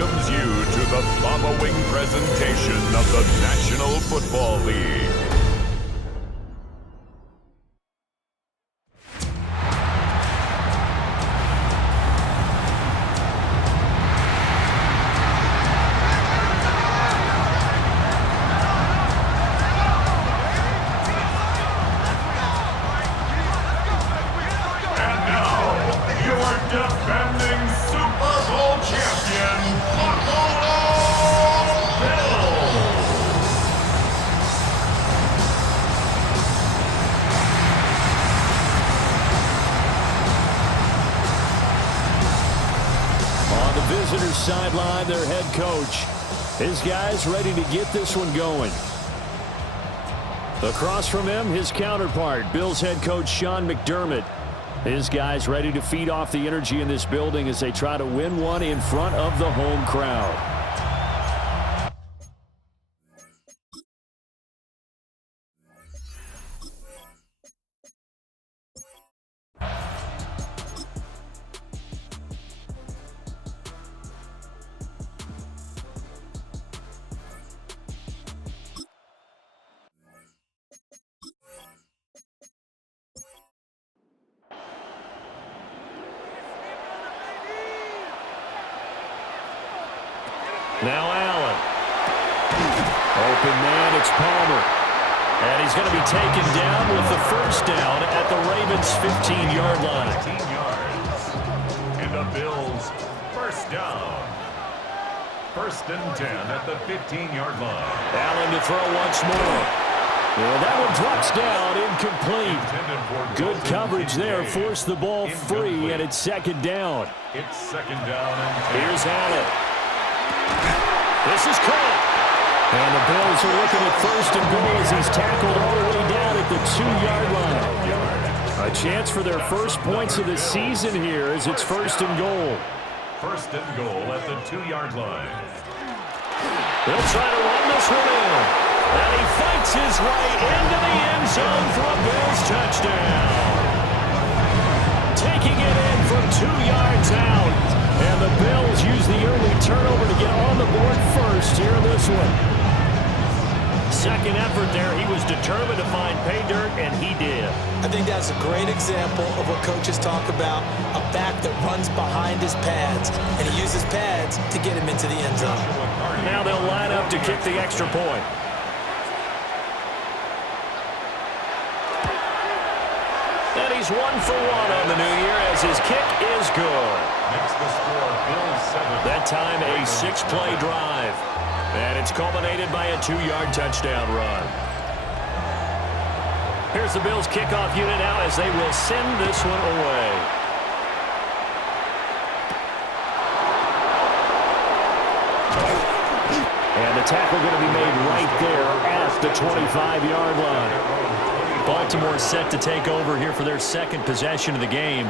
welcomes you to the following presentation of the National Football League. Defending Super Bowl champion, Buffalo Bills. On the visitor's sideline, their head coach. His guys ready to get this one going. Across from him, his counterpart, Bills head coach Sean McDermott. His guys ready to feed off the energy in this building as they try to win one in front of the home crowd. Now Allen. Open man, it's Palmer. And he's going to be taken down with the first down at the Ravens' 15-yard line. 15 yards. And the Bills, first down. First and 10 at the 15-yard line. Allen to throw once more. Well, that one drops down, incomplete. Good coverage there, forced the ball free, and it's second down. It's second down and 10. Here's Allen. This is caught. And the Bills are looking at first and goal as he's tackled all the way down at the 2-yard line. A chance for their first points of the season here as it's first and goal. First and goal at the 2-yard line. They'll try to run this one in. And he fights his way into the end zone for a Bills touchdown. Taking it in from 2 yards out. And the Bills use the early turnover to get on the board first here in this one. Second effort there, he was determined to find pay dirt, and he did. I think that's a great example of what coaches talk about, a back that runs behind his pads, and he uses pads to get him into the end zone. Now they'll line up to kick the extra point. And he's 1 for 1 on the new year as his kick is good. Makes the score Bills 7. That time a 6-play drive. And it's culminated by a 2-yard touchdown run. Here's the Bills kickoff unit now as they will send this one away. And the tackle going to be made right there at the 25-yard line. Baltimore set to take over here for their second possession of the game.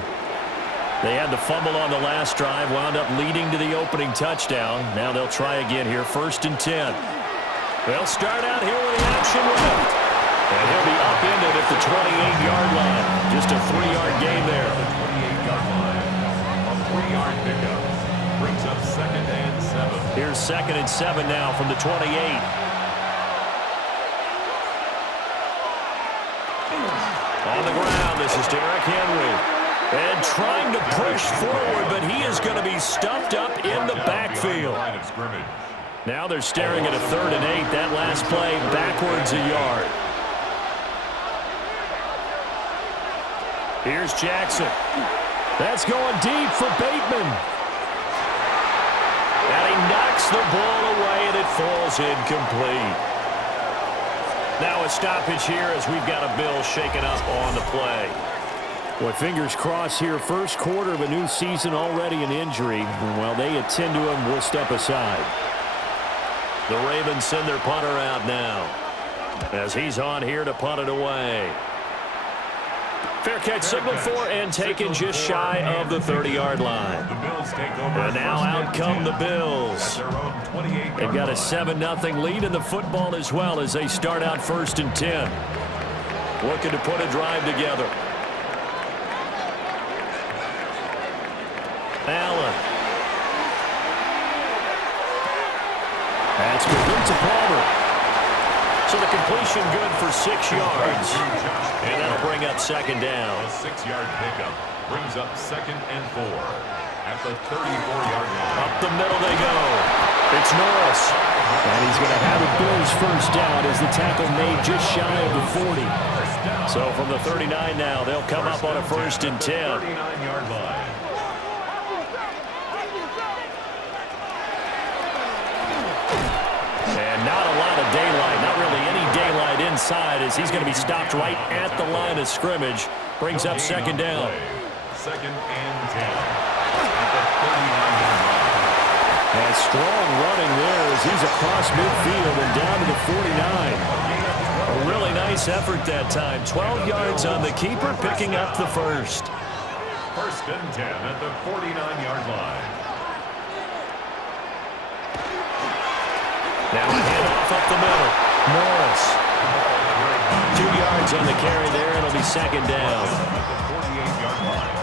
They had the fumble on the last drive, wound up leading to the opening touchdown. Now they'll try again here, first and 10. They'll start out here with the action left. And he'll be upended at the 28-yard line. Just a 3-yard gain there. The 28-yard line. A 3-yard pickup. Brings up second and 7. Here's second and 7 now from the 28. On the ground, this is Derrick Henry. And trying to push forward, but he is going to be stuffed up in the backfield. Now they're staring at a 3rd and 8. That last play backwards a yard. Here's Jackson. That's going deep for Bateman. And he knocks the ball away, and it falls incomplete. Now a stoppage here as we've got a Bill shaken up on the play. Well, fingers crossed here. First quarter of a new season, already an injury. And while they attend to him, we'll step aside. The Ravens send their punter out now as he's on here to punt it away. Fair catch signaled for and taken just shy of the 30-yard line. And now out come the Bills. They've got a 7-0 lead in the football as well as they start out first and 10. Looking to put a drive together. Allen. to Palmer. So the completion good for 6 yards. And that'll bring up second down. A 6-yard pickup brings up 2nd and 4 at the 34-yard line. Up the middle they go. It's Norris. And he's going to have a Bills first down as the tackle made just shy of the 40. So from the 39 now, they'll come up on a 1st and 10. 39-yard line. And not a lot of daylight, not really any daylight inside as he's going to be stopped right at the line of scrimmage. Brings up second down. 2nd and 10 at the 39-yard line. And strong running there as he's across midfield and down to the 49. A really nice effort that time. 12 yards on the keeper, picking up the first. 1st and 10 at the 49-yard line. Now a handoff up the middle. Norris. 2 yards on the carry there. It'll be second down. At the 48-yard line.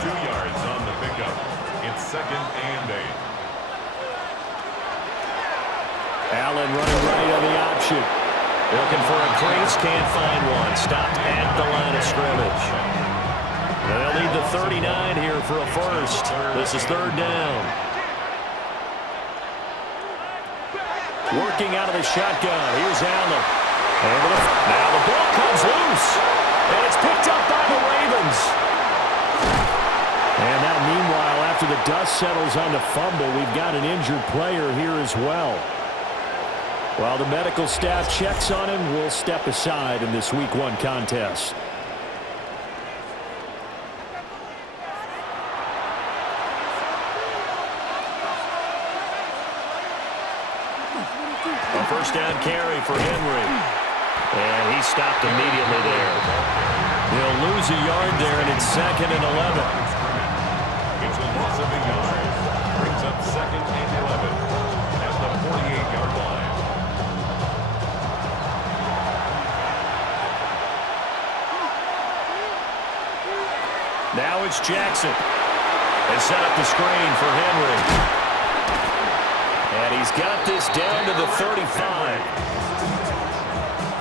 2 yards on the pickup. It's 2nd and 8. Allen running right on the option. Looking for a crease, can't find one. Stopped at the line of scrimmage. They'll need the 39 here for a first. This is 3rd down. Working out of the shotgun. Here's Allen. Now the ball comes loose. And it's picked up by the Ravens. And now meanwhile, after the dust settles on the fumble, we've got an injured player here as well. While the medical staff checks on him, we'll step aside in this Week 1 contest. A first down carry for Henry. And he stopped immediately there. He'll lose a yard there, and it's 2nd and 11. It's a loss of a yard. Brings up 2nd and 11 at the 48-yard line. Now it's Jackson. They set up the screen for Henry. And he's got this down to the 35.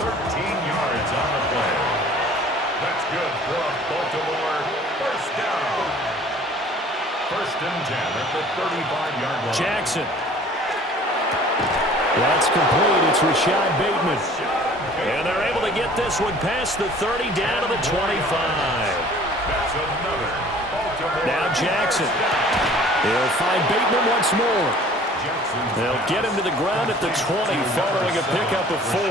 13 yards on the play. That's good for a Baltimore first down. 1st and 10 at the 35-yard line. Jackson. That's complete. It's Rashad Bateman. And they're able to get this one past the 30 down to the 25. That's another Baltimore. Now Jackson. They'll find Bateman once more. They'll get him to the ground at the 20 following a pickup of 4.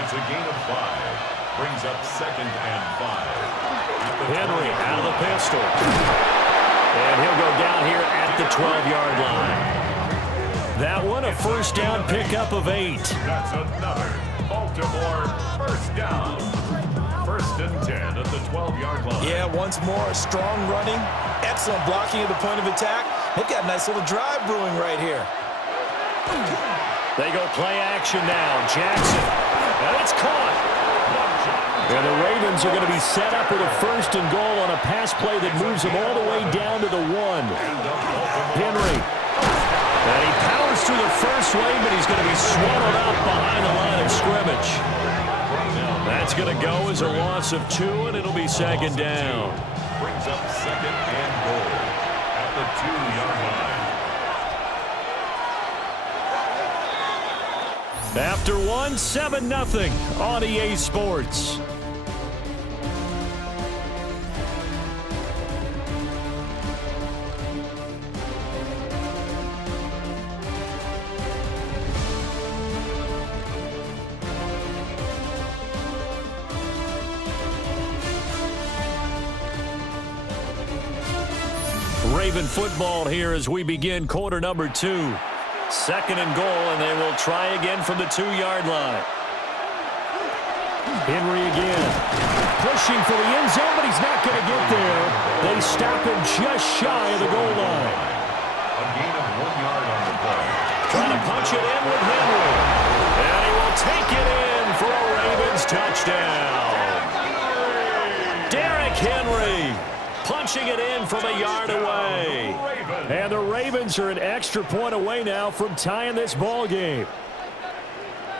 It's a gain of 5. Brings up 2nd and 5. Henry out of the pistol. And he'll go down here at the 12-yard line. That one a first down pickup of 8. That's another Baltimore first down. 1st and 10 at the 12-yard line. Yeah, once more, strong running, excellent blocking at the point of attack. They've got a nice little drive brewing right here. They go play action now. Jackson. And it's caught. And the Ravens are going to be set up with a 1st and goal on a pass play that moves them all the way down to the 1. Henry. And he powers through the first wave, but he's going to be swallowed up behind the line of scrimmage. That's going to go as a loss of 2, and it'll be second down. Brings up 2nd and goal at the 2-yard line. After 1, 7-0 on EA Sports. Raven football here as we begin quarter number 2. 2nd and goal, and they will try again from the 2-yard line. Henry again. Pushing for the end zone, but he's not going to get there. They stop him just shy of the goal line. A gain of 1 yard on the play. Trying to punch it in with Henry. And he will take it in for a Ravens touchdown. Derrick Henry punching it in from a yard away. And the Ravens are an extra point away now from tying this ball game.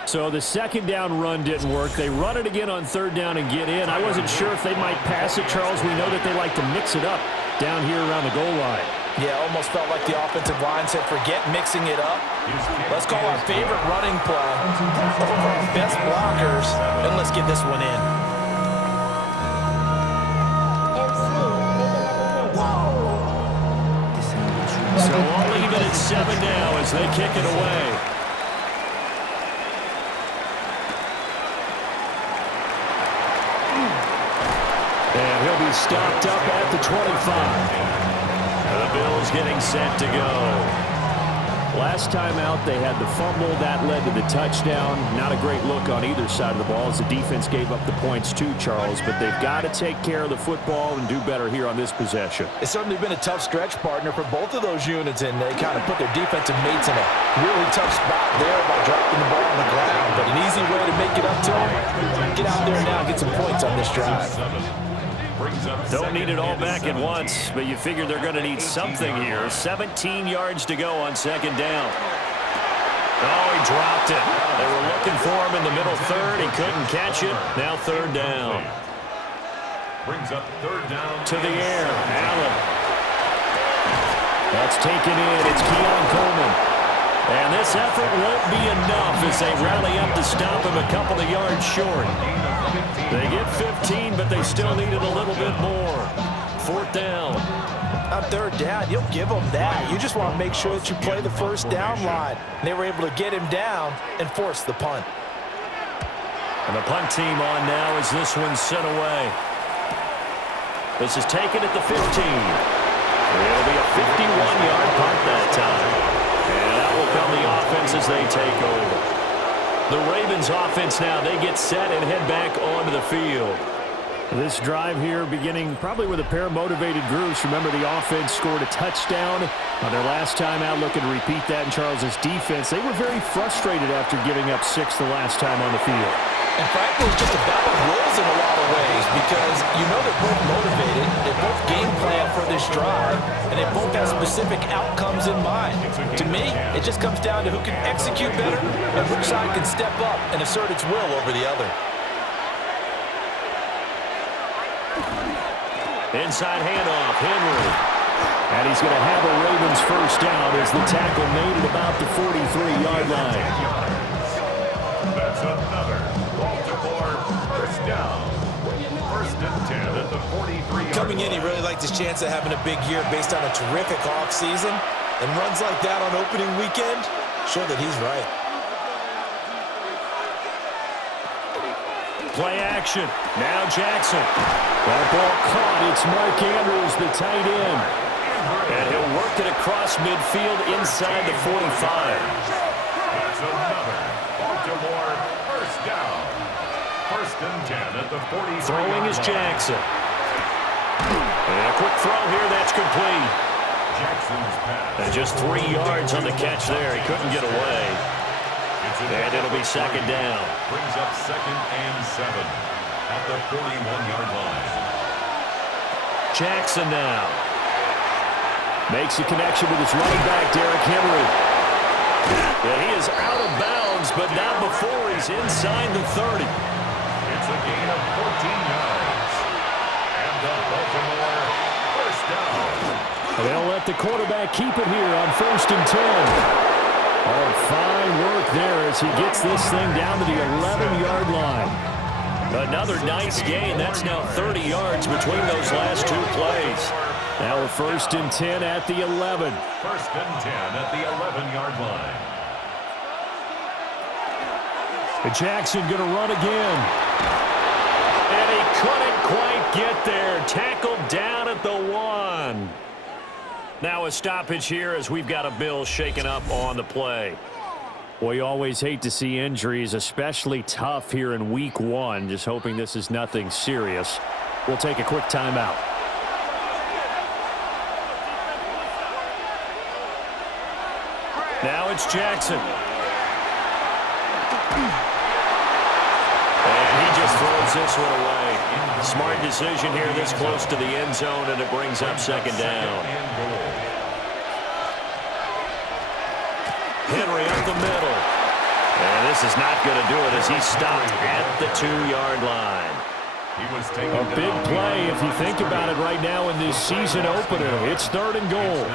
So the second down run didn't work. They run it again on third down and get in. I wasn't sure if they might pass it, Charles. We know that they like to mix it up down here around the goal line. Yeah, almost felt like the offensive line said, forget mixing it up. Let's call our favorite running play over our best blockers, and let's get this one in. So all even at 7 now as they kick it away. And he'll be stopped up at the 25. The Bills getting set to go. Last time out, they had the fumble. That led to the touchdown. Not a great look on either side of the ball as the defense gave up the points too, Charles. But they've got to take care of the football and do better here on this possession. It's certainly been a tough stretch, partner, for both of those units, and they kind of put their defensive mates in a really tough spot there by dropping the ball on the ground. But an easy way to make it up to them, get out there now and get some points on this drive. Don't need it all back at once, but you figure they're going to need something here. 17 yards to go on second down. Oh, he dropped it. They were looking for him in the middle third. He couldn't catch it. Now third down. Brings up third down. To the air. Allen. That's taken in. It's Keon Coleman. And this effort won't be enough as they rally up to stop him a couple of yards short. They get 15, but they still need it a little bit more. Fourth down. On third down, you'll give them that. You just want to make sure that you play the first down line. And they were able to get him down and force the punt. And the punt team on now as this one's sent away. This is taken at the 15. It'll be a 51-yard punt that time. And that will come the offense as they take over. The Ravens offense now, they get set and head back onto the field. This drive here beginning probably with a pair of motivated groups. Remember, the offense scored a touchdown on their last time out, looking to repeat that in Charles's defense. They were very frustrated after giving up 6 the last time on the field. And frankly, it's just a battle of wills in a lot of ways because you know they're both motivated, they both game plan for this drive, and they both have specific outcomes in mind. To me, it just comes down to who can execute better and which side can step up and assert its will over the other. Inside handoff, Henry. And he's going to have a Ravens first down as the tackle made at about the 43-yard line. That's another Baltimore first down. First and 10 at the 43-yard Coming in, he really liked his chance of having a big year based on a terrific offseason. And runs like that on opening weekend show that he's right. Play action. Now Jackson. That ball caught. It's Mark Andrews, the tight end. And he'll work it across midfield inside the 45. That's another Baltimore first down. First and 10 at the 43. Throwing is Jackson. And a quick throw here. That's complete. Jackson's pass. And just 3 yards on the catch there. He couldn't get away. And it'll be second down. Brings up second and 7 at the 41-yard line. Jackson now. Makes a connection with his running back, Derrick Henry. Yeah, he is out of bounds, but not before he's inside the 30. It's a gain of 14 yards. And the Baltimore first down. They'll let the quarterback keep it here on first and 10. Oh, fine work there as he gets this thing down to the 11-yard line. Another nice gain. That's now 30 yards between those last 2 plays. Now a first and 10 at the 11. First and 10 at the 11-yard line. And Jackson going to run again. And he couldn't quite get there. Tackled down at the 1. Now a stoppage here as we've got a Bill shaken up on the play. Well, you always hate to see injuries, especially tough here in week 1. Just hoping this is nothing serious. We'll take a quick timeout. Now it's Jackson. And he Just throws this one away. Smart decision here this close to the end zone, and it brings up second down. Henry up the middle. And this is not going to do it as he's stopped at the 2-yard line. A big play if you think about it right now in this season opener. It's 3rd and goal.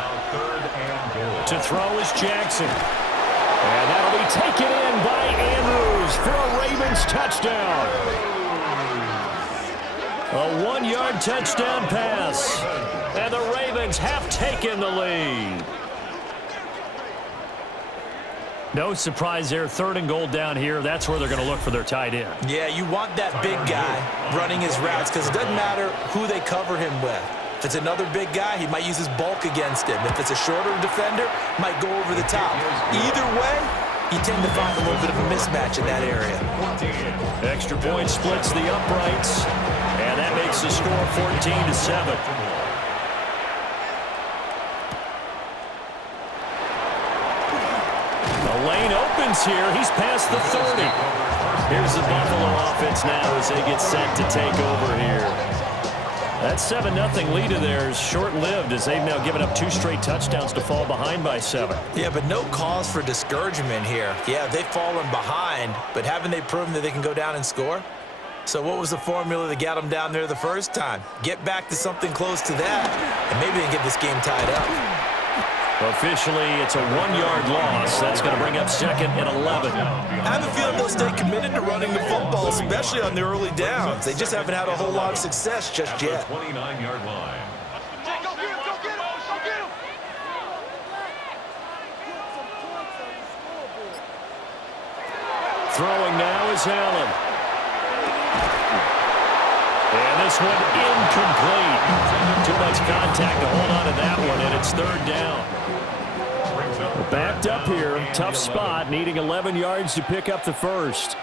To throw is Jackson. And that'll be taken in by Andrews for a Ravens touchdown. A 1-yard touchdown pass. And the Ravens have taken the lead. No surprise there. 3rd and goal down here. That's where they're going to look for their tight end. Yeah, you want that big guy running his routes because it doesn't matter who they cover him with. If it's another big guy, he might use his bulk against him. If it's a shorter defender, might go over the top. Either way, you tend to find a little bit of a mismatch in that area. Extra point splits the uprights, and that makes the score 14-7. The lane opens here. He's past the 30. Here's the Buffalo offense now as they get set to take over here. That 7-0 lead of theirs short-lived as they've now given up 2 straight touchdowns to fall behind by 7. Yeah, but no cause for discouragement here. Yeah, they've fallen behind, but haven't they proven that they can go down and score? So what was the formula that got them down there the first time? Get back to something close to that, and maybe they can get this game tied up. Officially, it's a 1-yard loss. That's going to bring up 2nd and 11. I have a feeling they'll stay committed to running the football, especially on the early downs. They just haven't had a whole lot of success just yet. 29-yard line. Throwing now is Allen. And this one incomplete. Too much contact to hold on to that one, and it's 3rd down. We're backed up here. Tough spot, needing 11 yards to pick up the first.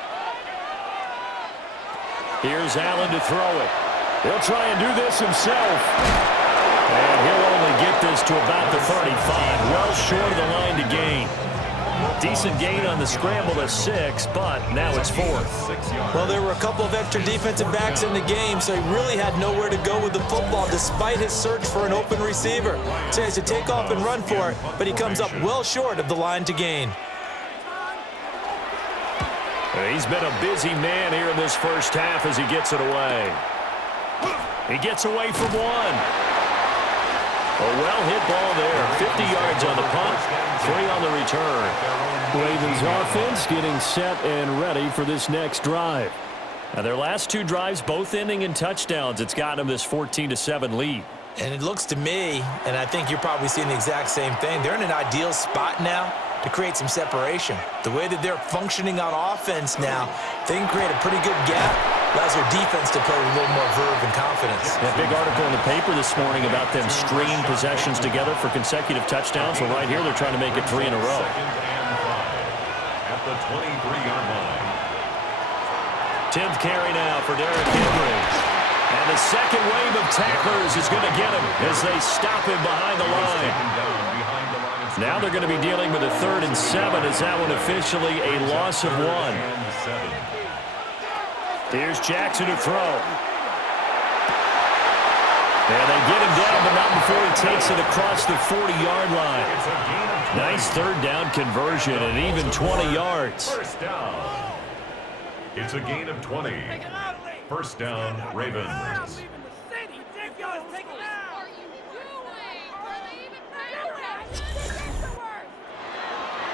Here's Allen to throw it. He'll try and do this himself. And he'll only get this to about the 35. Well short of the line to gain. Decent gain on the scramble to 6, but now it's 4th. Well, there were a couple of extra defensive backs in the game, so he really had nowhere to go with the football despite his search for an open receiver. So he has to take off and run for it, but he comes up well short of the line to gain. He's been a busy man here in this first half as he gets it away. He gets away from one. A well-hit ball there. 50 yards on the punt, 3 on the return. Ravens offense getting set and ready for this next drive. Now their last 2 drives both ending in touchdowns. It's gotten them this 14-7 lead. And it looks to me, and I think you're probably seeing the exact same thing, they're in an ideal spot now to create some separation. The way that they're functioning on offense now, they can create a pretty good gap. Allows their defense to play with a little more verve and confidence. That big article in the paper this morning about them stringing possessions together for consecutive touchdowns. Well, right here they're trying to make it 3 in a row. At the 23-yard line. 10th carry now for Derrick Henry. And the second wave of tacklers is going to get him as they stop him behind the line. Now they're going to be dealing with a 3rd and 7 as that one officially a loss of 1. Here's Jackson to throw. And they get him down, but not before he takes it across the 40-yard line. Nice 3rd down conversion and even 20 yards. First down. It's a gain of 20. First down, Ravens.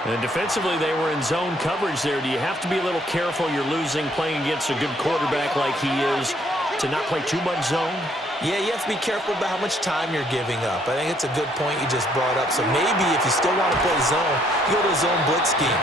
And defensively, they were in zone coverage there. Do you have to be a little careful? You're losing playing against a good quarterback like he is to not play too much zone? Yeah, you have to be careful about how much time you're giving up. I think it's a good point you just brought up. So maybe if you still want to play zone, you go to a zone blitz scheme.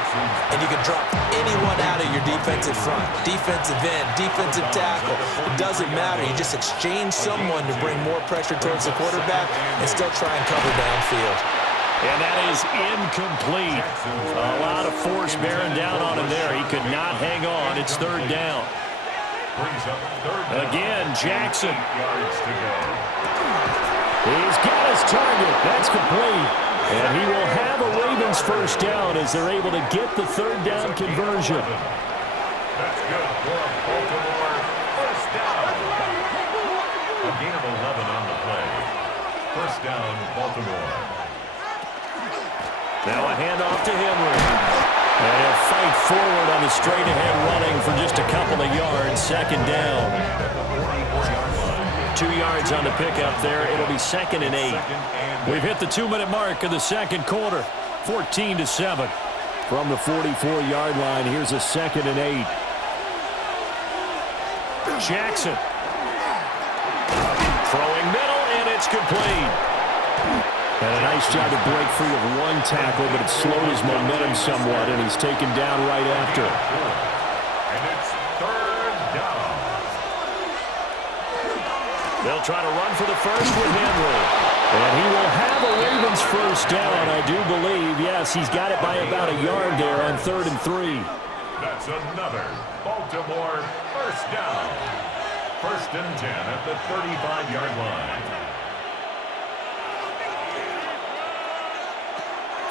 And you can drop anyone out of your defensive front. Defensive end, defensive tackle. It doesn't matter. You just exchange someone to bring more pressure towards the quarterback and still try and cover downfield. And that is incomplete. A lot of force bearing down on him there. He could not hang on. It's 3rd down. Again, Jackson. He's got his target. That's complete. And he will have a Ravens first down as they're able to get the 3rd down conversion. That's good for a Baltimore A gain of 11 on the play. First down, Baltimore. Now a handoff to Henry. And he'll fight forward on the straight-ahead running for just a couple of yards. Second down. 2 yards on the pickup there. It'll be 2nd and 8. We've hit the 2-minute mark of the second quarter. 14-7. From the 44-yard line, here's a 2nd and 8. Jackson. Throwing middle, and it's complete. And a nice job to break free of one tackle, but it slowed his momentum somewhat, and he's taken down right after. And it's 3rd down. They'll try to run for the first with Henry. And he will have a Ravens first down, I do believe. Yes, he's got it by about a yard there on 3rd and 3. That's another Baltimore first down. 1st and 10 at the 35-yard line.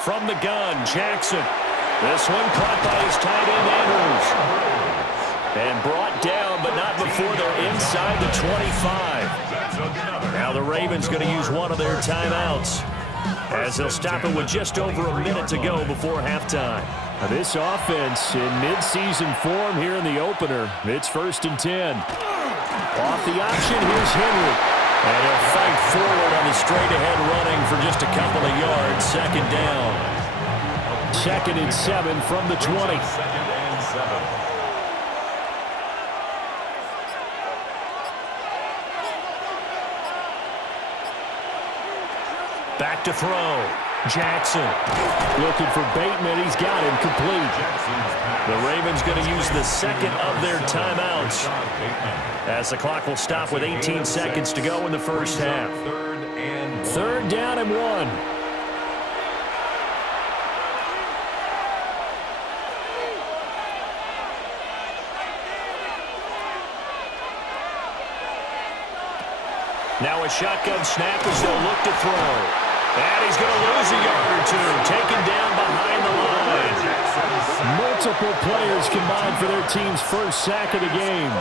From the gun, Jackson. This one caught by his tight end, Andrews. And brought down, but not before they're inside the 25. Now the Ravens going to use one of their timeouts, as they'll stop it with just over a minute to go before halftime. Now this offense in midseason form here in the opener. It's 1st and 10. Off the option, here's Henry. And he'll fight forward on the straight-ahead running for just a couple of yards. Second down. 2nd and 7 from the 20. 2nd and 7. Back to throw. Jackson. Looking for Bateman. He's got him complete. The Ravens going to use the second of their timeouts, as the clock will stop with 18 seconds to go in the first half. 3rd down and 1. Now a shotgun snap as they'll look to throw. And he's going to lose a yard or two, taken down behind the line. Multiple players combined for their team's first sack of the game.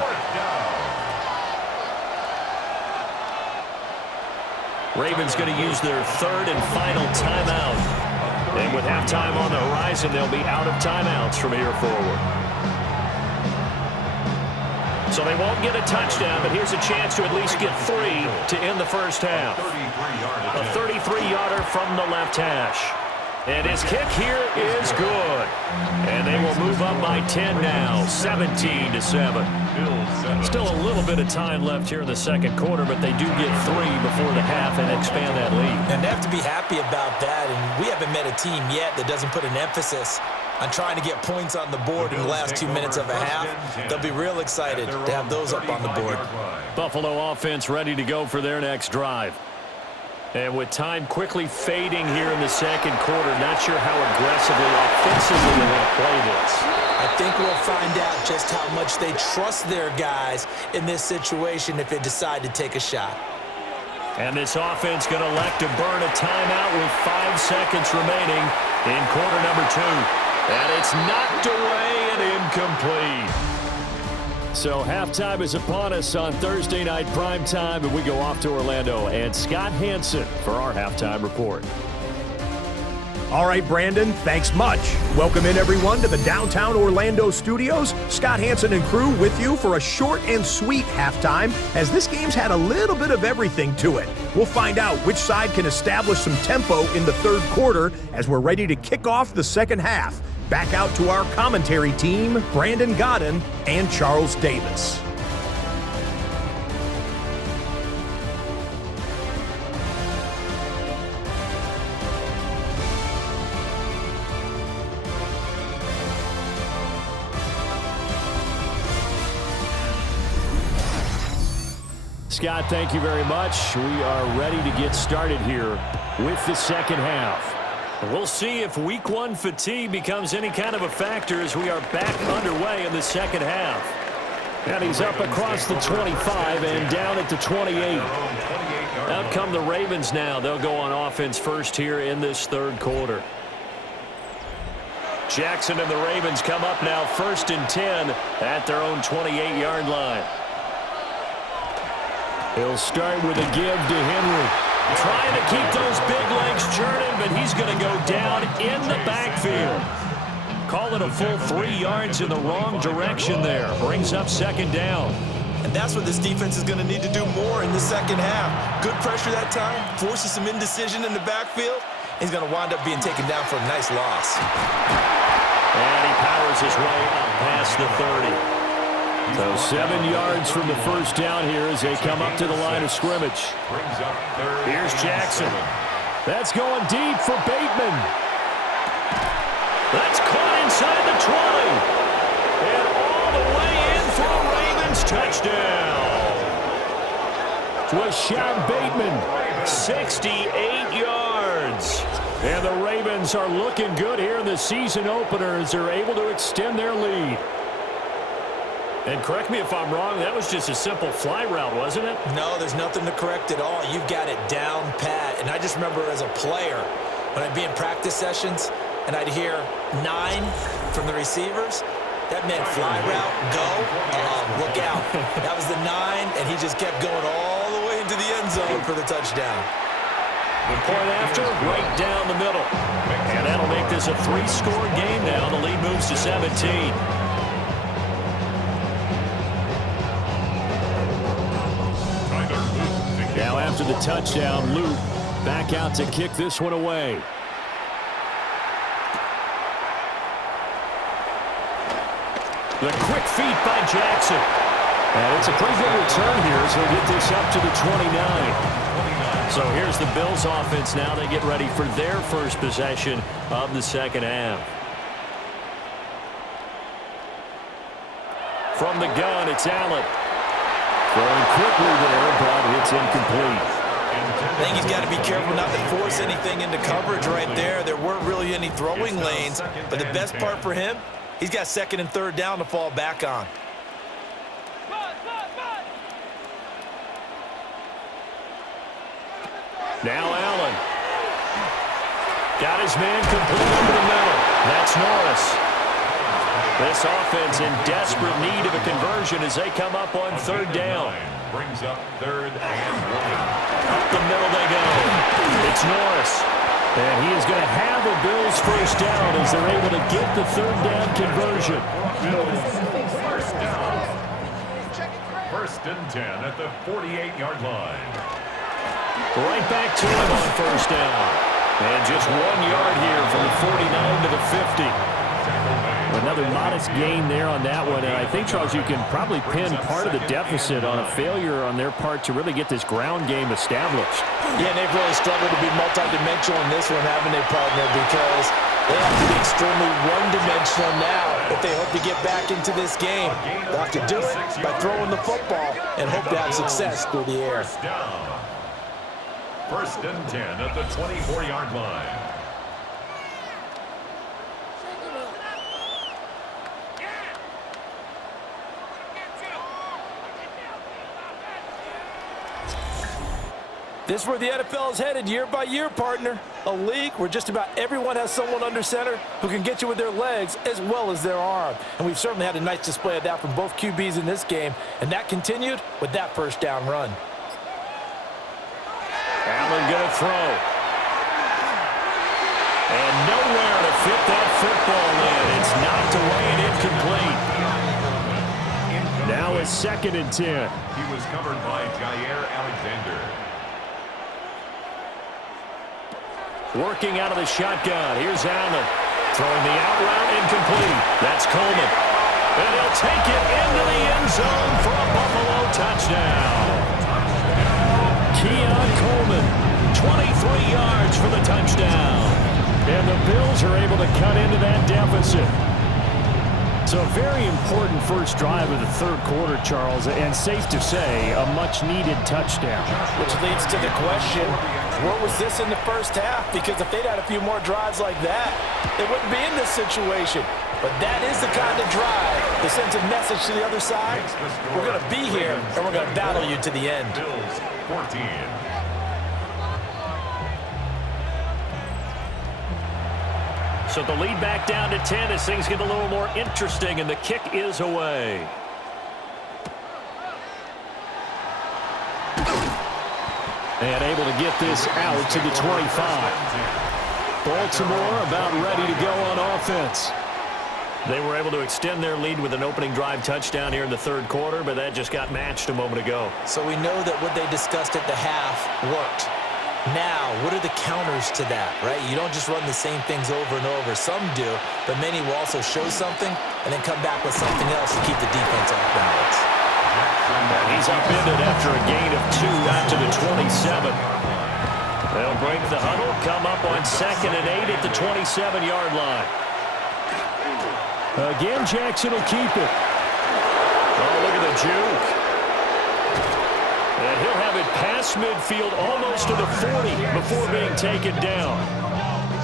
Ravens going to use their 3rd and final timeout. And with halftime on the horizon, they'll be out of timeouts from here forward. So they won't get a touchdown, but here's a chance to at least get 3 to end the first half. A 33-yarder from the left hash. And his kick here is good. And they will move up by 10 now, 17-7. Still a little bit of time left here in the second quarter, but they do get 3 before the half and expand that lead. And they have to be happy about that. And we haven't met a team yet that doesn't put an emphasis on trying to get points on the board in the last 2 minutes of a half. They'll be real excited to have those up on the board. Buffalo offense ready to go for their next drive. And with time quickly fading here in the second quarter, not sure how aggressively, offensively they're going to play this. I think we'll find out just how much they trust their guys in this situation if they decide to take a shot. And this offense going to elect to burn a timeout with 5 seconds remaining in quarter number 2. And it's knocked away and incomplete. So halftime is upon us on Thursday night primetime, and we go off to Orlando and Scott Hanson for our halftime report. All right, Brandon, thanks much. Welcome in, everyone, to the downtown Orlando studios. Scott Hanson and crew with you for a short and sweet halftime, as this game's had a little bit of everything to it. We'll find out which side can establish some tempo in the third quarter as we're ready to kick off the second half. Back out to our commentary team, Brandon Godden and Charles Davis. Scott, thank you very much. We are ready to get started here with the second half. We'll see if week 1 fatigue becomes any kind of a factor as we are back underway in the second half. And he's up across the 25 and down at the 28. Out come the Ravens now. They'll go on offense first here in this third quarter. Jackson and the Ravens come up now 1st and 10 at their own 28-yard line. He'll start with a give to Henry. Trying to keep those big legs churning, but he's going to go down in the backfield. Call it a full 3 yards in the wrong direction there. Brings up second down. And that's what this defense is going to need to do more in the second half. Good pressure that time, forces some indecision in the backfield. He's going to wind up being taken down for a nice loss. And he powers his way up past the 30. So 7 yards from the first down here as they come up to the line of scrimmage. Here's Jackson. That's going deep for Bateman. That's caught inside the 20. And all the way in for a Ravens touchdown. Rashad Bateman, 68 yards. And the Ravens are looking good here in the season opener as they're able to extend their lead. And correct me if I'm wrong, that was just a simple fly route, wasn't it? No, there's nothing to correct at all. You've got it down pat. And I just remember as a player, when I'd be in practice sessions and I'd hear 9 from the receivers, that meant fly route, go, look out. That was the 9, and he just kept going all the way into the end zone for the touchdown. The point after, right down the middle. And that'll make this a 3-score game now. The lead moves to 17. Now after the touchdown, Luke back out to kick this one away. The quick feet by Jackson. And it's a pretty good return here as he'll get this up to the 29. So here's the Bills offense now. They get ready for their first possession of the second half. From the gun, it's Allen. Throwing quickly there, but it's incomplete. I think he's got to be careful not to force anything into coverage right there. There weren't really any throwing lanes, but the best part for him, he's got second and third down to fall back on. Now Allen. Got his man complete over the middle. That's Norris. This offense in desperate need of a conversion as they come up on third down. Brings up 3rd and 1. Up the middle they go. It's Norris. And he is going to have a Bills first down as they're able to get the third down conversion. First down. 1st and 10 at the 48-yard line. Right back to him on first down. And just 1 yard here from the 49 to the 50. Another modest gain there on that one. And I think, Charles, you can probably pin part of the deficit on a failure on their part to really get this ground game established. Yeah, and they've really struggled to be multidimensional in this one, haven't they, partner? Because they have to be extremely one-dimensional now if they hope to get back into this game. They'll have to do it by throwing the football and hope to have success through the air. 1st and 10 at the 24-yard line. This is where the NFL is headed year by year, partner. A league where just about everyone has someone under center who can get you with their legs as well as their arm. And we've certainly had a nice display of that from both QBs in this game, and that continued with that first down run. Allen going to throw. And nowhere to fit that football in. It's knocked away and incomplete. Now it's 2nd and 10. He was covered by Jair Alexander. Working out of the shotgun. Here's Allen. Throwing the out route incomplete. That's Coleman. And he'll take it into the end zone for a Buffalo touchdown. Keon Coleman, 23 yards for the touchdown. And the Bills are able to cut into that deficit. So a very important first drive of the third quarter, Charles, and safe to say, a much-needed touchdown. Which leads to the question, what was this in the first half? Because if they'd had a few more drives like that, they wouldn't be in this situation. But that is the kind of drive that sends a message to the other side. We're going to be here, and we're going to battle you to the end. Bills 14. So the lead back down to 10 as things get a little more interesting, and the kick is away. And able to get this out to the 25. Baltimore about ready to go on offense. They were able to extend their lead with an opening drive touchdown here in the third quarter, but that just got matched a moment ago. So we know that what they discussed at the half worked. Now, what are the counters to that, right? You don't just run the same things over and over. Some do, but many will also show something and then come back with something else to keep the defense off balance. And he's upended after a gain of 2 out to the 27. They'll break the huddle, come up on 2nd and 8 at the 27-yard line. Again, Jackson will keep it. Oh, look at the juke. And he'll have it past midfield almost to the 40 before being taken down.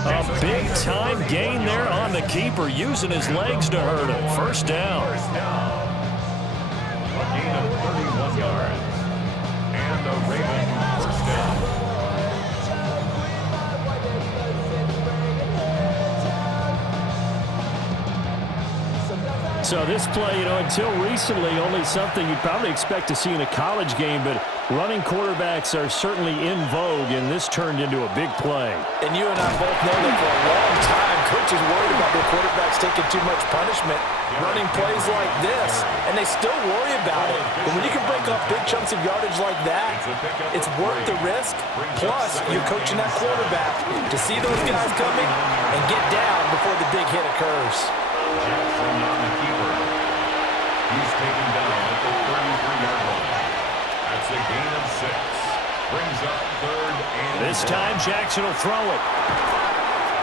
A big-time gain there on the keeper, using his legs to hurt him. First down. A gain of 31 yards. And the Ravens first down. So this play, until recently, only something you'd probably expect to see in a college game, but running quarterbacks are certainly in vogue, and this turned into a big play. And you and I both know that for a long time, coaches worried about their quarterbacks taking too much punishment, running plays like this, and they still worry about it. But when you can break up big chunks of yardage like that, it's worth the risk. Plus, you're coaching that quarterback to see those guys coming and get down before the big hit occurs. Jackson on the keeper. He's taken down at the 33-yard line. That's a gain of 6. Brings up 3rd and This time, Jackson will throw it.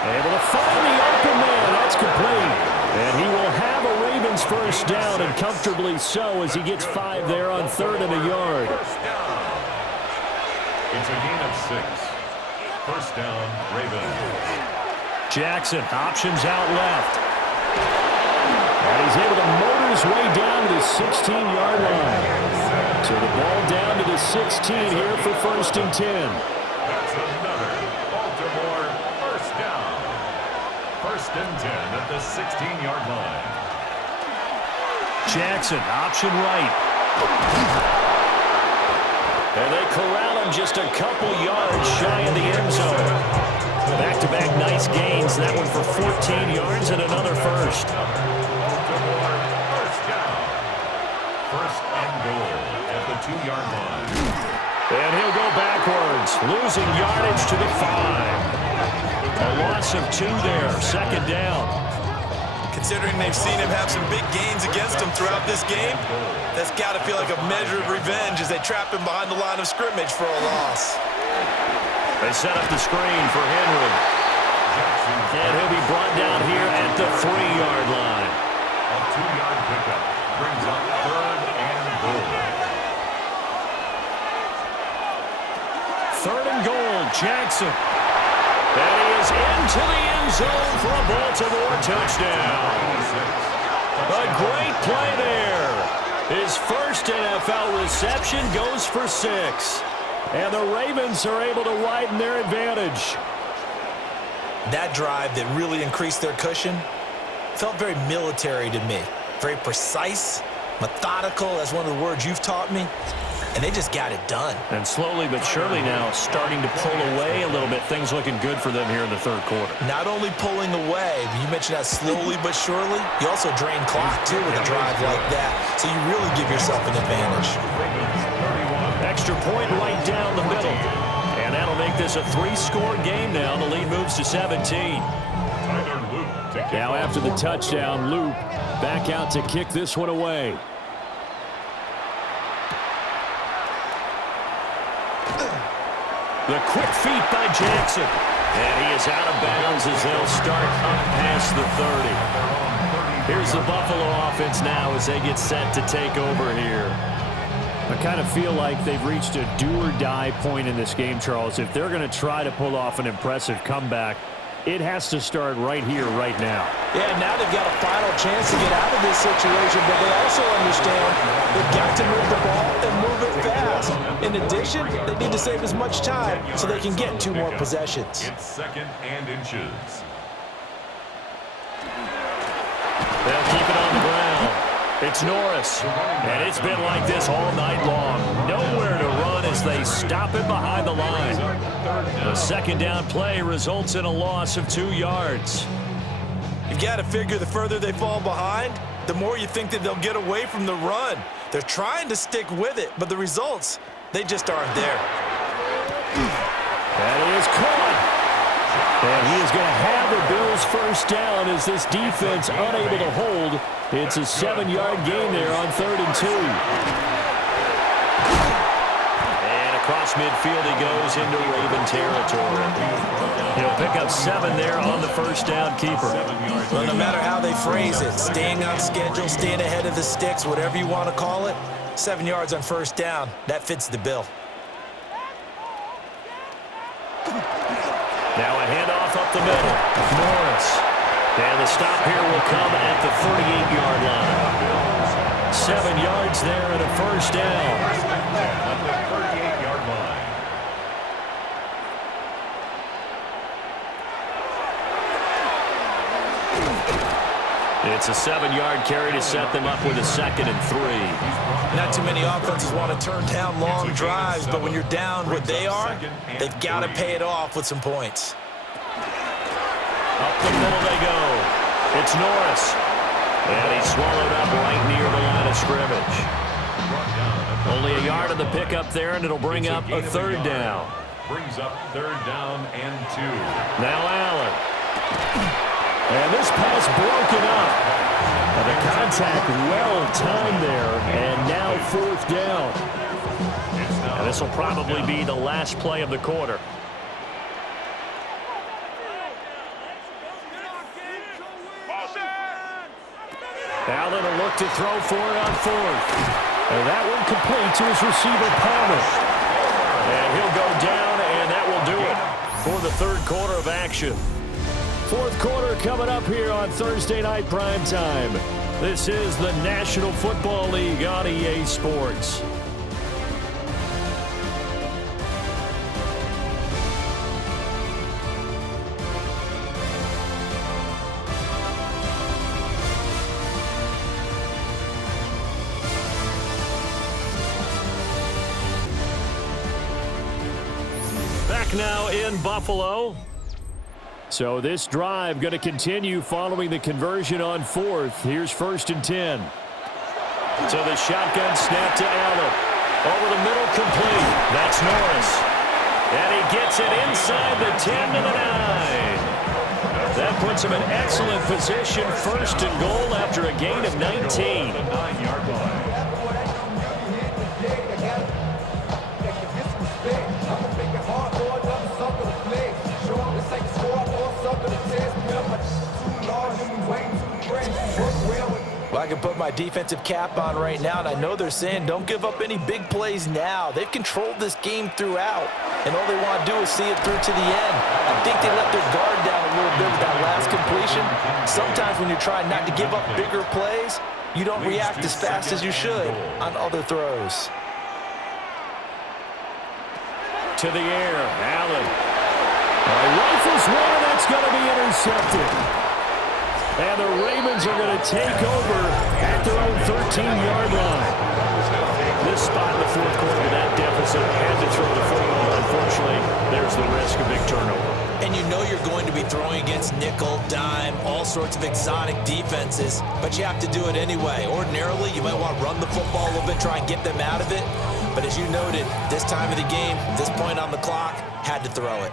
Able to find the open man. That's complete. And he will have a Ravens first down, and comfortably so, as he gets 5 there on 3rd and a yard. first down. It's a gain of 6. First down, Ravens. Jackson options out left. And he's able to motor his way down to the 16-yard line. So the ball down to the 16 here for 1st and 10. That's another Baltimore first down. 1st and 10 at the 16-yard line. Jackson, option right. And they corral him just a couple yards shy of the end zone. Back-to-back nice gains. That one for 14 yards and another first. Baltimore first down. 1st and goal at the 2-yard line. And he'll go backwards, losing yardage to the 5. A loss of 2 there, 2nd down. Considering they've seen him have some big gains against him throughout this game, that's got to feel like a measure of revenge as they trap him behind the line of scrimmage for a loss. They set up the screen for Henry. And he'll be brought down here at the 3-yard line. A 2-yard pickup brings up 3rd and goal. 3rd and goal, Jackson. And he is into the end zone for a Baltimore touchdown. A great play there. His first NFL reception goes for 6. And the Ravens are able to widen their advantage. That drive that really increased their cushion felt very military to me. Very precise, methodical, that's one of the words you've taught me. And they just got it done. And slowly but surely now starting to pull away a little bit. Things looking good for them here in the 3rd quarter. Not only pulling away, but you mentioned that slowly but surely, you also drain clock too with a drive like that. So you really give yourself an advantage. Extra point right down the middle. And that'll make this a 3-score game now. The lead moves to 17. Now after the touchdown, Loop back out to kick this one away. The quick feet by Jackson. And he is out of bounds as they'll start up past the 30. Here's the Buffalo offense now as they get set to take over here. I kind of feel like they've reached a do-or-die point in this game, Charles. If they're going to try to pull off an impressive comeback, it has to start right here, right now. Yeah, now they've got a final chance to get out of this situation, but they also understand they've got to move the ball and move it fast. In addition, they need to save as much time so they can get 2 more possessions. It's 2nd and inches. They'll keep it on the ground. It's Norris. And it's been like this all night long. Nowhere to run as they stop it behind the line. The second down play results in a loss of 2 yards. You've got to figure the further they fall behind, the more you think that they'll get away from the run. They're trying to stick with it, but the results, they just aren't there. That is caught. And he is going to have the Bills first down as this defense unable to hold. It's a 7-yard gain there on 3rd and 2. And across midfield he goes into Raven territory. He'll pick up 7 there on the first down keeper. Well, no matter how they phrase it, staying on schedule, staying ahead of the sticks, whatever you want to call it, 7 yards on first down, that fits the bill. Now a handoff up the middle. Norris. And the stop here will come at the 38-yard line. 7 yards there and a first down. At the 38-yard line. It's a 7-yard carry to set them up with a 2nd and 3. Not too many offenses want to turn down long drives, but when you're down what they are, they've got to pay it off with some points. Up the middle they go. It's Norris. And he's swallowed up right near the line of scrimmage. Only a yard of the pickup there, and it'll bring up a 3rd down. Brings up 3rd down and 2. Now Allen. And this pass broken up. And the contact well timed there, and now 4th down. And this will probably be the last play of the quarter. Allen will look to throw for it on 4th. And that one complete to his receiver, Palmer. And he'll go down, and that will do it for the 3rd quarter of action. 4th quarter coming up here on Thursday Night Primetime. This is the National Football League on EA Sports. Back now in Buffalo. So this drive going to continue following the conversion on 4th. Here's 1st and 10. So the shotgun snap to Allen. Over the middle, complete. That's Norris. And he gets it inside the 10 to the 9. That puts him in excellent position. 1st and goal after a gain of 19. 9-yard line. Well, I can put my defensive cap on right now, and I know they're saying don't give up any big plays now. They've controlled this game throughout, and all they want to do is see it through to the end. I think they let their guard down a little bit with that last completion. Sometimes when you're trying not to give up bigger plays, you don't react as fast as you should on other throws. To the air, Allen. Rifles one, that's going to be intercepted. And the Ravens are going to take over at their own 13-yard line. This spot in the 4th quarter with that deficit had to throw the football. Unfortunately, there's the risk of big turnover. And you know you're going to be throwing against nickel, dime, all sorts of exotic defenses, but you have to do it anyway. Ordinarily, you might want to run the football a little bit, try and get them out of it. But as you noted, this time of the game, this point on the clock, had to throw it.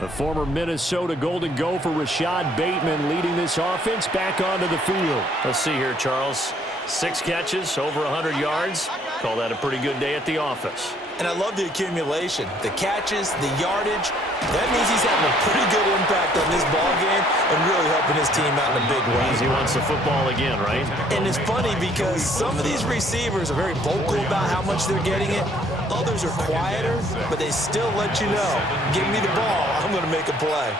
The former Minnesota Golden Gopher Rashad Bateman leading this offense back onto the field. Let's see here, Charles. 6 catches, over 100 yards. Call that a pretty good day at the office. And I love the accumulation, the catches, the yardage. That means he's having a pretty good impact on this ball game and really helping his team out in a big way. He wants the football again, right? And it's funny because some of these receivers are very vocal about how much they're getting it. Others are quieter, but they still let you know, give me the ball, I'm going to make a play.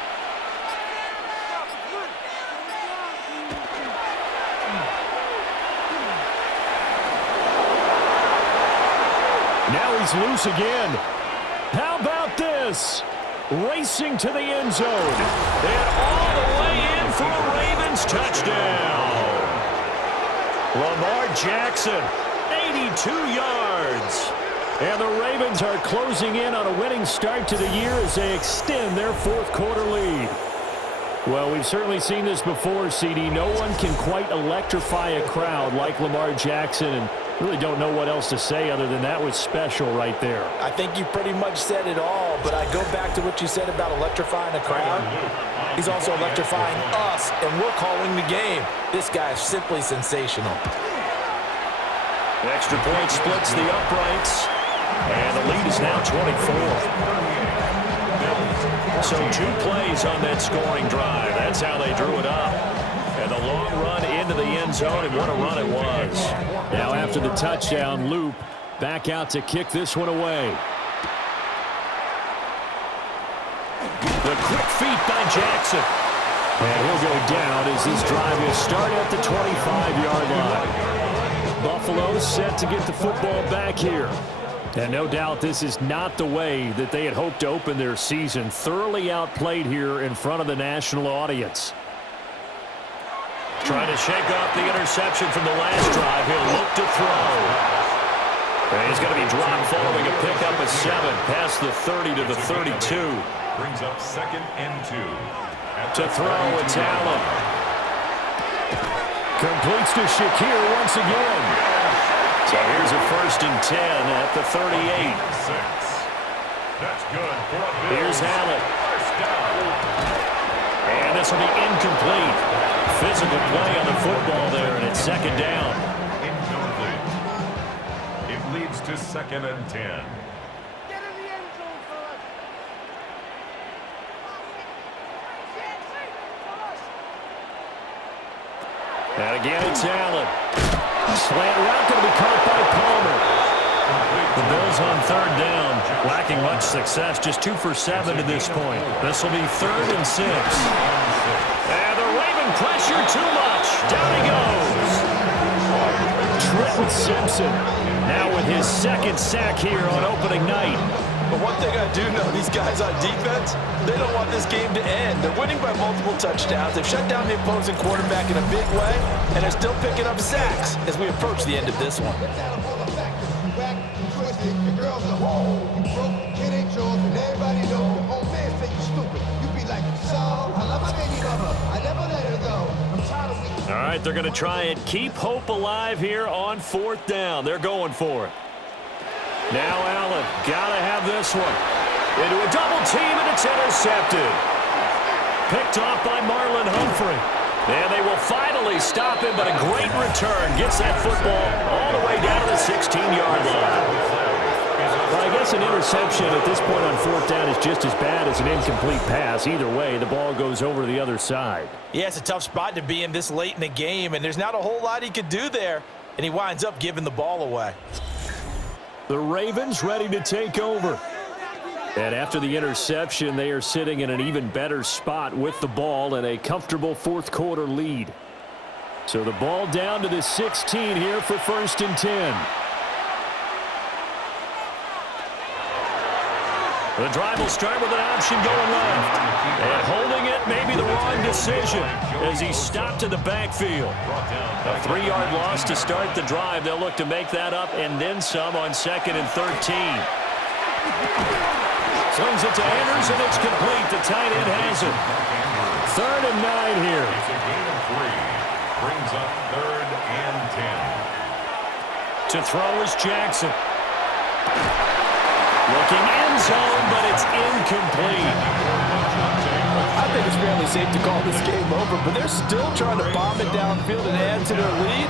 Now he's loose again. How about this? Racing to the end zone. And all the way in for a Ravens touchdown. Lamar Jackson, 82 yards. And the Ravens are closing in on a winning start to the year as they extend their fourth-quarter lead. Well, we've certainly seen this before, CD. No one can quite electrify a crowd like Lamar Jackson, and really don't know what else to say other than that was special right there. I think you pretty much said it all, but I go back to what you said about electrifying a crowd. He's also electrifying us, and we're calling the game. This guy is simply sensational. The extra point splits the uprights, and the lead is now 24. So 2 plays on that scoring drive. That's how they drew it up. And the long run into the end zone, and what a run it was. Now after the touchdown, Loop back out to kick this one away. The quick feet by Jackson. And he'll go down as this drive will start at the 25-yard line. Buffalo set to get the football back here. And no doubt this is not the way that they had hoped to open their season. Thoroughly outplayed here in front of the national audience. Trying to shake off the interception from the last drive. He'll look to throw. And he's going to be dropped following a pickup of 7 past the 30 to the 32. Brings up 2nd and 2. To throw, it's Allen. Completes to Shakir once again. So here's a 1st and 10 at the 38. That's good. Here's Allen. And this will be incomplete. Physical play on the football there, and it's 2nd down. Incomplete. It leads to 2nd and 10. And again, it's Allen. Slant route going to be caught by Palmer. The Bills on 3rd down, lacking much success, just 2 for 7 to this point. This will be 3rd and 6. And the Raven pressure too much. Down he goes. Trenton Simpson now with his 2nd sack here on opening night. But one thing I do know, these guys on defense, they don't want this game to end. They're winning by multiple touchdowns. They've shut down the opposing quarterback in a big way, and they're still picking up sacks as we approach the end of this one. All right, they're going to try and keep hope alive here on 4th down. They're going for it. Now Allen, gotta have this one. Into a double team, and it's intercepted. Picked off by Marlon Humphrey. And they will finally stop him, but a great return. Gets that football all the way down to the 16-yard line. Well, I guess an interception at this point on 4th down is just as bad as an incomplete pass. Either way, the ball goes over to the other side. Yeah, it's a tough spot to be in this late in the game, and there's not a whole lot he could do there, and he winds up giving the ball away. The Ravens ready to take over. And after the interception, they are sitting in an even better spot with the ball and a comfortable 4th-quarter lead. So the ball down to the 16 here for 1st and 10. The drive will start with an option going left. And holding it may be the wrong decision as he stopped in the backfield. A 3-yard loss to start the drive. They'll look to make that up and then some on 2nd and 13. Slings it to Anders, and it's complete. The tight end has it. 3rd and 9 here. It's a gain of 3. Brings up 3rd and 10. To throw is Jackson. Looking end zone, but it's incomplete. I think it's fairly safe to call this game over, but they're still trying to bomb it downfield and add to their lead.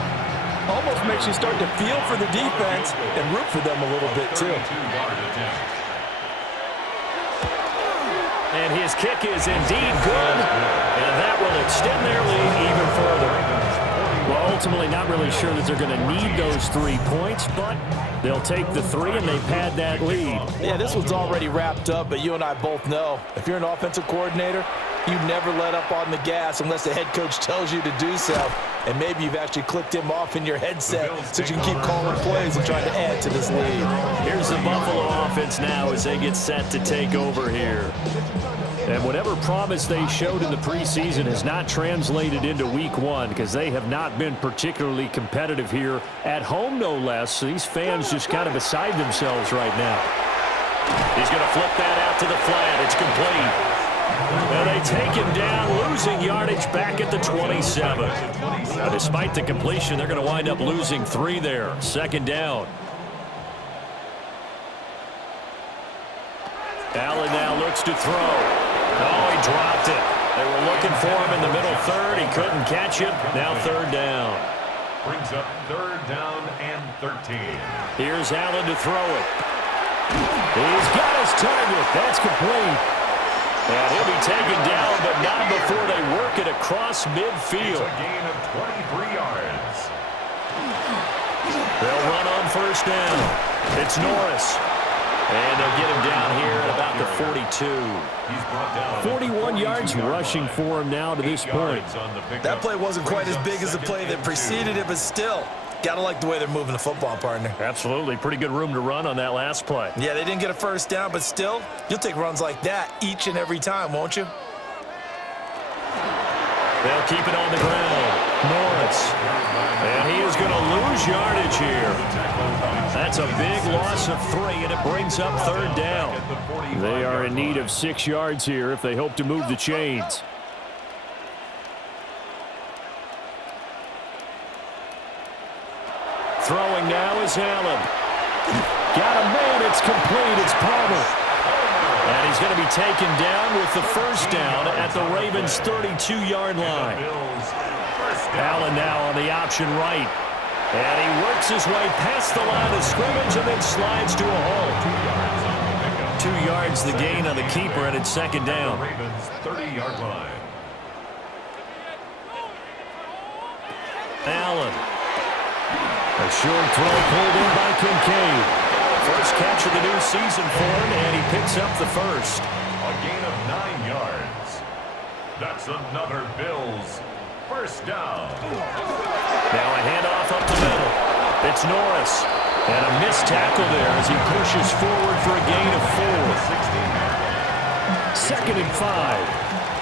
Almost makes you start to feel for the defense and root for them a little bit, too. And his kick is indeed good, and that will extend their lead even further. Well, ultimately not really sure that they're going to need those 3 points, but they'll take the 3 and they pad that lead. Yeah, this one's already wrapped up, but you and I both know if you're an offensive coordinator, you never let up on the gas unless the head coach tells you to do so. And maybe you've actually clicked him off in your headset so you can keep calling plays and trying to add to this lead. Here's the Buffalo offense now as they get set to take over here. And whatever promise they showed in the preseason has not translated into week one because they have not been particularly competitive here at home, no less. So these fans just kind of beside themselves right now. He's going to flip that out to the flat. It's complete. And they take him down, losing yardage back at the 27. Now, despite the completion, they're going to wind up losing 3 there. Second down. Allen now looks to throw. Oh, he dropped it. They were looking for him in the middle third. He couldn't catch it. Now third down. Brings up third down and 13. Here's Allen to throw it. He's got his target. That's complete. And he'll be taken down, but not before they work it across midfield. It's a gain of 23 yards. They'll run on first down. It's Norris. And they'll get him down here at about the 42. He's brought down 41 yards rushing for him now to this point. That play wasn't quite as big as the play that preceded it, but still, got to like the way they're moving the football, partner. Absolutely. Pretty good room to run on that last play. Yeah, they didn't get a first down, but still, you'll take runs like that each and every time, won't you? They'll keep it on the ground. Norris. And he is going to lose yardage here. That's a big loss of 3, and it brings up third down. They are in need of 6 yards here if they hope to move the chains. Throwing now is Allen. Got a man. It's complete. It's Palmer. And he's going to be taken down with the first down at the Ravens' 32-yard line. Allen now on the option right. And he works his way past the line of scrimmage and then slides to a halt. 2 yards the gain on the keeper, and it's second down. Ravens 30-yard line. Allen. A short throw pulled in by Kincaid. First catch of the new season for him, and he picks up the first. A gain of 9 yards. That's another Bills first down. Now a handoff up the middle. It's Norris. And a missed tackle there as he pushes forward for a gain of 4. 2nd and 5.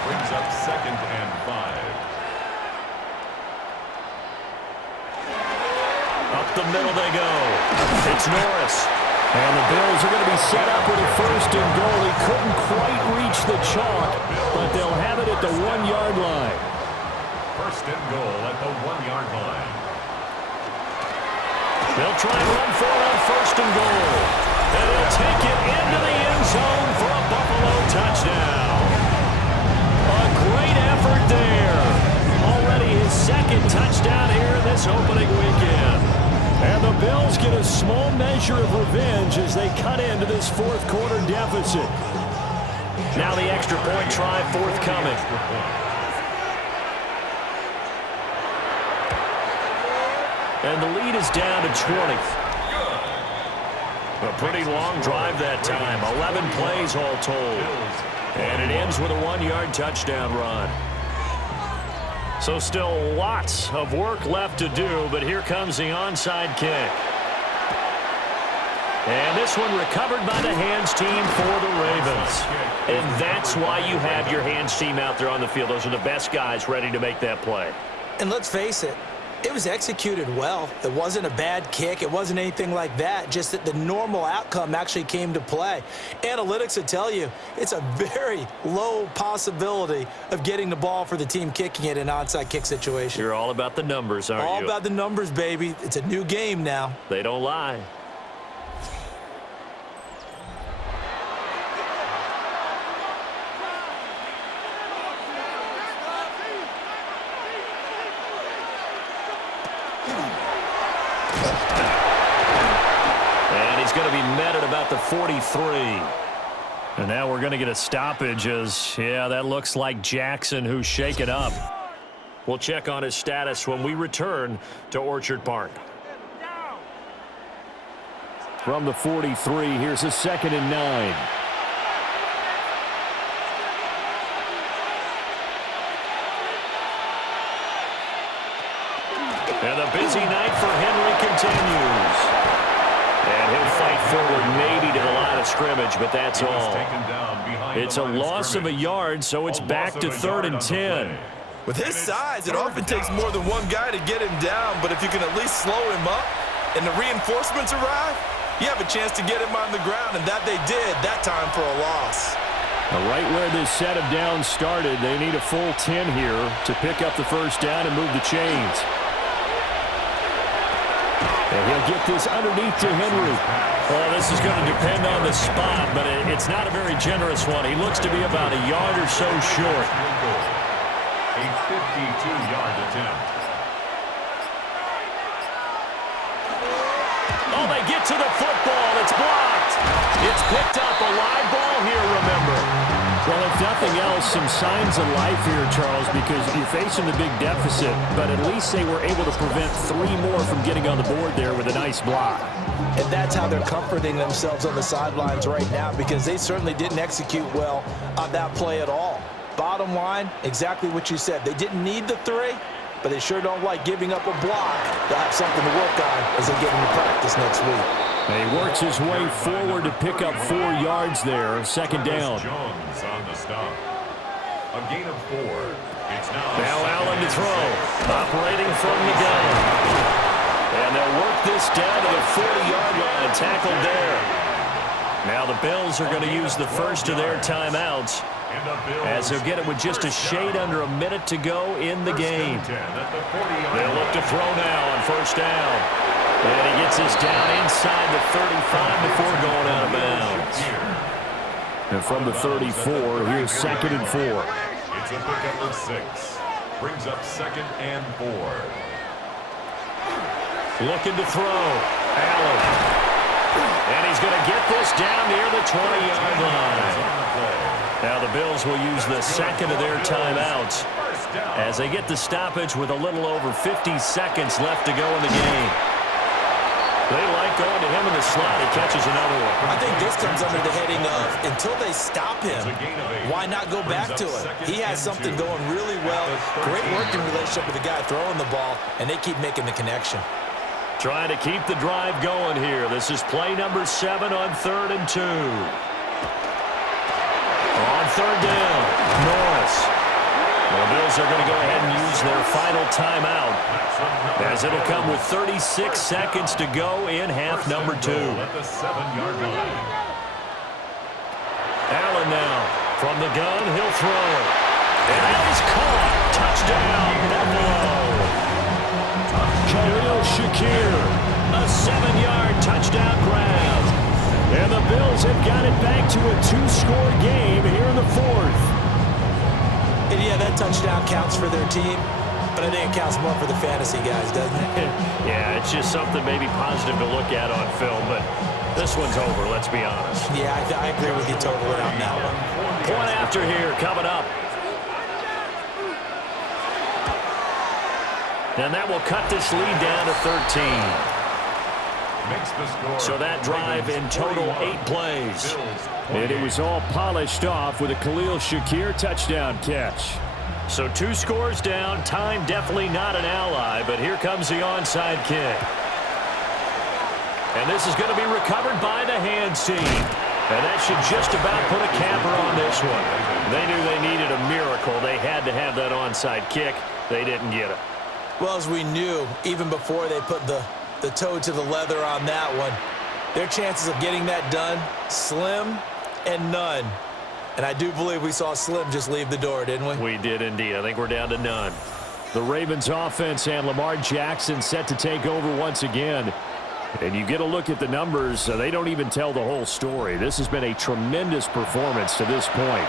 Brings up 2nd and 5. Up the middle they go. It's Norris. And the Bills are going to be set up with a 1st and goal. He couldn't quite reach the chalk, but they'll have it at the 1-yard line. 1st and goal at the 1-yard line. They'll try and run for it on 1st and goal. And they'll take it into the end zone for a Buffalo touchdown. A great effort there. Already his 2nd touchdown here in this opening weekend. And the Bills get a small measure of revenge as they cut into this 4th quarter deficit. Now the extra point try forthcoming. And the lead is down to 20. A pretty long drive that time. 11 plays all told. And it ends with a 1-yard touchdown run. So still lots of work left to do, but here comes the onside kick. And this one recovered by the hands team for the Ravens. And that's why you have your hands team out there on the field. Those are the best guys ready to make that play. And let's face it, it was executed well. It wasn't a bad kick. It wasn't anything like that, just that the normal outcome actually came to play. Analytics would tell you it's a very low possibility of getting the ball for the team kicking it in an onside kick situation. You're all about the numbers, aren't you? All about the numbers, baby. It's a new game now. They don't lie. Going to be met at about the 43. And now we're going to get a stoppage as, yeah, that looks like Jackson who's shaken up. We'll check on his status when we return to Orchard Park. From the 43, here's a 2nd and 9. And the busy night for Henry continues. And he'll fight forward maybe to the line of scrimmage, but that's all. Taken down behind It's the a line of loss of a scrimmage. yard, so it's A back loss to of a 3rd yard and on the 10. play. With his size, it often takes more than one guy to get him down, but if you can at least slow him up and the reinforcements arrive, you have a chance to get him on the ground, and that they did that time for a loss. Right where this set of downs started, they need a full 10 here to pick up the first down and move the chains. And he'll get this underneath to Henry. Well, this is going to depend on the spot, but it's not a very generous one. He looks to be about a yard or so short. A 52-yard attempt. Oh, they get to the football. It's blocked. It's picked up. A live ball here, remember. Well, if nothing else, some signs of life here, Charles, because you're facing the big deficit, but at least they were able to prevent 3 more from getting on the board there with a nice block. And that's how they're comforting themselves on the sidelines right now, because they certainly didn't execute well on that play at all. Bottom line, exactly what you said. They didn't need the 3, but they sure don't like giving up a block. They'll have something to work on as they get into practice next week. And he works his way forward to pick up 4 yards there. Second down. Jones on the stop. A gain of 4. It's Now Allen to throw. Operating from the gun. And they'll work this down to the 40-yard line. Tackled there. Now the Bills are going to use the first of their timeouts, as they'll get it with just a shade under a minute to go in the game. They'll look to throw now on first down. And he gets this down inside the 35 before going out of bounds. And from the 34, here's 2nd and 4. It's a pickup of 6. Brings up 2nd and 4. Looking to throw. Allen. And he's going to get this down near the 20-yard line. Now the Bills will use the second of their timeouts as they get the stoppage with a little over 50 seconds left to go in the game. They like going to him in the slot. He catches another one. I think this comes under the heading of, until they stop him, why not go back to him? He has something going really well. Great working relationship with the guy throwing the ball, and they keep making the connection. Trying to keep the drive going here. This is play number 7 on 3rd and 2. On 3rd down, Norris. The Bills are going to go ahead and use their final timeout, as it'll come with 36 seconds to go in half number 2. At the 7-yard line. Allen now from the gun. He'll throw. And that is caught. Touchdown, Buffalo. Khalil Shakir. A 7-yard touchdown grab. And the Bills have got it back to a 2-score game here in the 4th. And yeah, that touchdown counts for their team, but I think it counts more for the fantasy guys, doesn't it? Yeah, it's just something maybe positive to look at on film, but this one's over, let's be honest. Yeah, I agree with you totally on that one. Point after here coming up. And that will cut this lead down to 13. Makes the score. So that drive in total 8 plays. And it was all polished off with a Khalil Shakir touchdown catch. So 2 scores down. Time definitely not an ally, but here comes the onside kick. And this is going to be recovered by the hands team. And that should just about put a capper on this one. They knew they needed a miracle. They had to have that onside kick. They didn't get it. Well, as we knew, even before they put the toe to the leather on that one, their chances of getting that done, slim and none. And I do believe we saw Slim just leave the door, didn't we? We did indeed. I think we're down to none. The Ravens offense and Lamar Jackson set to take over once again. And you get a look at the numbers, they don't even tell the whole story. This has been a tremendous performance to this point.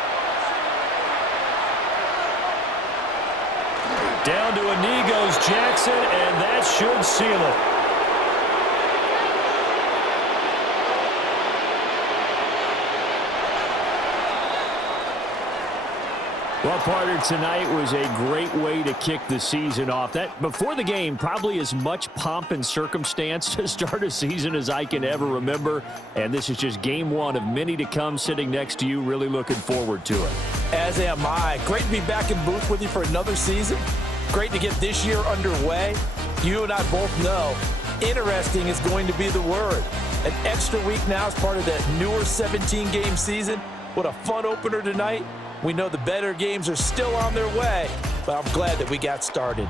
Down to a knee goes Jackson, and that should seal it. Well, partner, tonight was a great way to kick the season off. That before the game, probably as much pomp and circumstance to start a season as I can ever remember. And this is just game 1 of many to come. Sitting next to you, really looking forward to it. As am I. Great to be back in booth with you for another season. Great to get this year underway. You and I both know interesting is going to be the word. An extra week now as part of that newer 17-game season. What a fun opener tonight. We know the better games are still on their way, but I'm glad that we got started.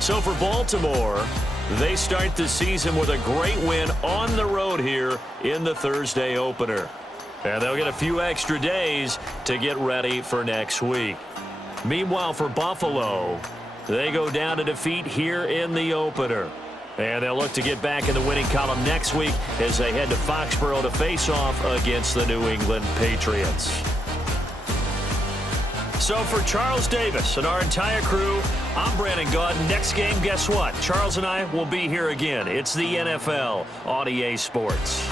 So for Baltimore, they start the season with a great win on the road here in the Thursday opener. And they'll get a few extra days to get ready for next week. Meanwhile, for Buffalo, they go down to defeat here in the opener. And they'll look to get back in the winning column next week as they head to Foxborough to face off against the New England Patriots. So for Charles Davis and our entire crew, I'm Brandon Gaudin. Next game, guess what? Charles and I will be here again. It's the NFL on EA Sports.